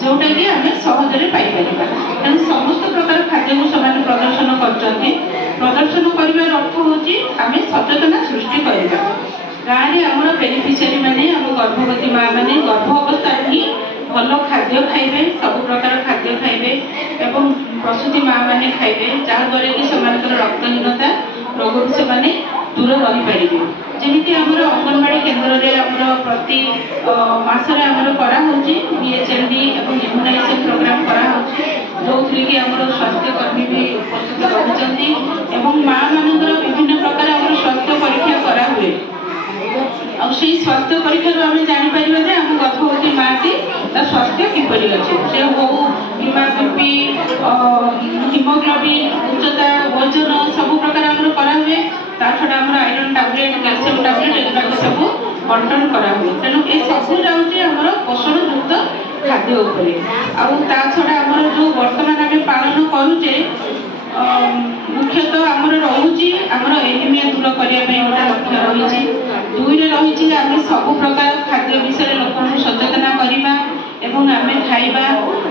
जोटा कि आम सहजरे पाइपर तेणु समस्त प्रकार खाद्य को से प्रदर्शन प्रदर्शन कर अर्थ हूँ आम सचेतना सृष्टि करवा गाँव में आम बेनिफिशियरी मैंने आम गर्भवती माँ मैंने गर्भ अवस्था ही भल खाद्य खाइबे सब प्रकार खाद्य खाइबे एवं प्रसूति माँ मैंने खाइबे जहाँद्वारा कि रक्तहीनता रोग से दूर रही पारे जमी आमर अंगनवाड़ी केन्द्र में प्रति मसरे आमर कराऊँगी BHMD और इम्यूनाइजेशन प्रोग्राम कराऊँगी जो थी कि आम स्वास्थ्यकर्मी भी उपस्थित रही माँ मानकर विभिन्न प्रकार आम स्वास्थ्य परीक्षा कराहुए और स्वास्थ्य परीक्षा आम जापर आम गर्भवती माँ की स्वास्थ्य किपरि अच्छे से हो बीपी हिमोग्लोबिन उच्चता वजन सब प्रकार आम कराहुए छड़ा आम आयरन टैबलेट कैल्शियम टैबलेट एगुड़ाक सब बंटन कराहुए तेणु ये सब जाऊँगी आम पोषणयुक्त खाद्य उपरे छड़ा आम जो बर्तमान आम पालन करुचे मुख्यतः आमर रोचे आमर एनीमिया दूर करने गोटे लक्ष्य रही दुई रही आम सब प्रकार खाद्य विषय लोक सचेतना करवा एवं आम खाइबा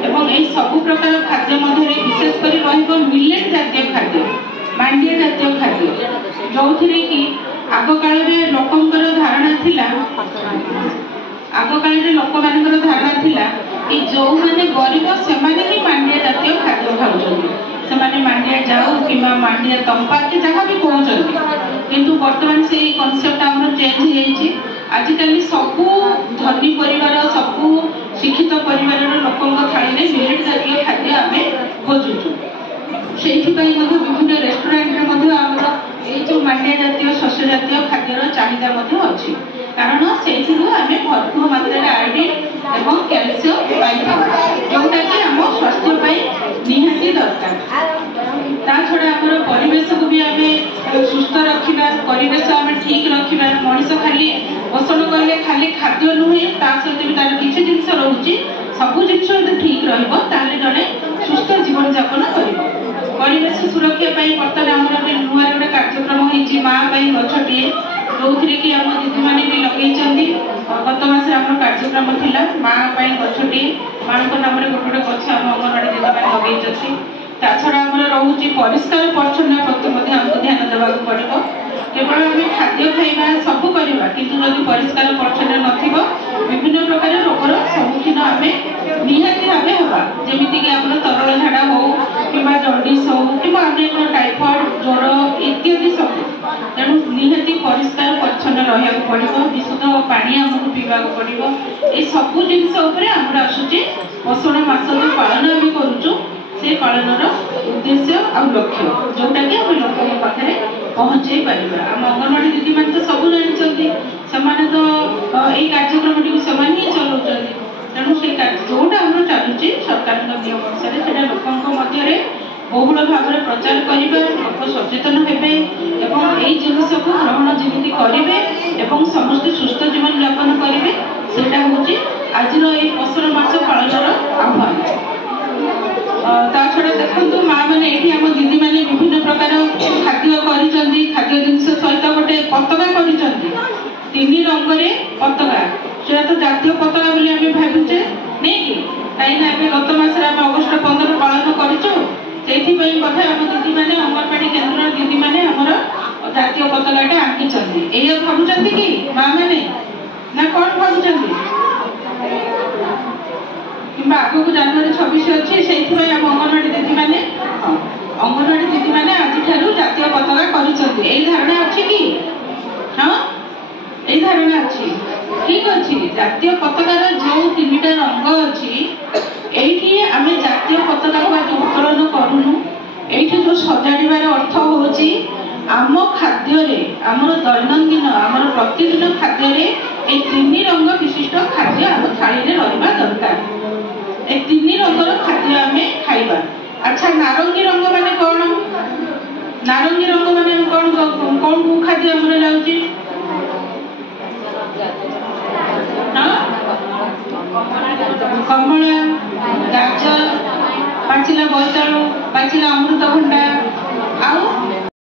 एवं यही सब प्रकार खाद्य मध्य विशेषकर मिलेट जातीय खाद्य मांडिया जातीय खाद्य जो थी कि आग काल लोकंर धारणा थिला आग काल लोक मान धारणा थिला कि जो मैंने गरीब से मांडिया जातीय खाद्य खाऊँ से मांडिया जाऊ कि मांडिया तंपा कि जहाँ भी कहते किंतु वर्तमान से कनसेप्ट आम चेंज हो आजिकल सबू धनी परिवार सबू शिक्षित परिवार लोक थाली मिलेट जातीय खाद्य आम खोजुचु से विभिन्न रेस्टोरेंट आमर जो मांडिया जातीय शस्य जातीय खाद्यर चाहिदा अच्छी कारण से आम भरपूर मात्रा आयोडीन और कैल्शियम पाई जोटा कि आम स्वास्थ्य निहाती दरकार छड़ा आम परिवेश को भी आम सुस्थ रखा परिवेश आम ठीक रखा मनीष खाली पोषण कले खाली खाद्य नुहे सहित भी तार किसी जिनस रोचे सबू जिन ठीक रही जड़े सुस्थ जीवन यापन करवेश सुरक्षा बर्तमान आम नुआ गोटे कार्यक्रम होती माँ गछटे जो थी कि आम दीदी मैंने भी लगे गत मास आम कार्यक्रम थिला माँ गछटे माँ नाम गोटे गोटे गछ आम अंगनवाड़ी दीदी मैंने लगे छड़ा आम रोचे परिष्कार परिच्छन्न प्रति आमको ध्यान देवाक पड़ो केवल आम खाद्य खाइबा सब करवा किंतु जदि परिष्कार परिच्छन्न नथिबो विभिन्न प्रकार रोगर सम्मुखीन आम निहाती भावे हवा जमीती कि आम तरल झाड़ा हो कि जंडिस हो कि अन्य टाइफॉइड ज्वर इत्यादि सब तेणु निहाती परिष्कार परिच्छन्न रहा पड़ो विशुद्ध पानी आमको पीवा पड़ो ये सबू जिन आमर आसूचे पोषण मास जो पालन आम करुचु से पालनर उद्देश्य और लक्ष्य जोटा कि आम लोक पाखे पहुँचे पार आम अंगनवाड़ी दीदी मैंने तो सब जानते तो यही कार्यक्रम टी ही चलाऊँ तेणु से जोटा आम चलुची सरकार नियम अनुसार से लोक बहुल भाव में प्रचार करेंगे लोक सचेतन हेबे एवं यही जिनस को ग्रहण जमी करेंगे और समस्त सुस्थ जीवन यापन करेंगे सेटा हूँ आज पोषण मास पालन आह्वान छड़ा देखो माँ मैंने ये आम दीदी मैंने विभिन्न प्रकार खाद्य खाद्य जिनस सहित गोटे पताका कर रंगे पताका से तो जातीय पताका बोली आम भावुचे नहीं कि कहीं गत मास अगस्ट 15 पालन करूँ कथा आम दीदी मैंने अंगनवाड़ी केन्द्र दीदी मैंने आमर जातीय पताकाटा आंकी ये भावुं कि माँ मैंने ना कौन भावुं कि आग को जनवरी 26 अच्छी से आम अंगनवाड़ी दीदी मैंने आज जातीय पताका कर धारणा अच्छी कि हाँ यही धारणा अच्छी ठीक अच्छी जातीय पताकार जो 3टा रंग अच्छी ये आम जातीय पताका को आज उत्तोलन करूनु ये जो सजाड़बार अर्थ हूँ आम खाद्य आमर दैनंदिन आमर प्रतिदिन खाद्य ये 3 रंग विशिष्ट खाद्य आम थाली रहा दरकार ए 3 रंगर खाद्य आम खाइबा अच्छा नारंगी रंग माने कौन नारंगी रंग माने कौन कौन को खाद्य आमर जाउची कमला गाजर पाचिला बोईतालु पाचिला अमृतभंडा आउ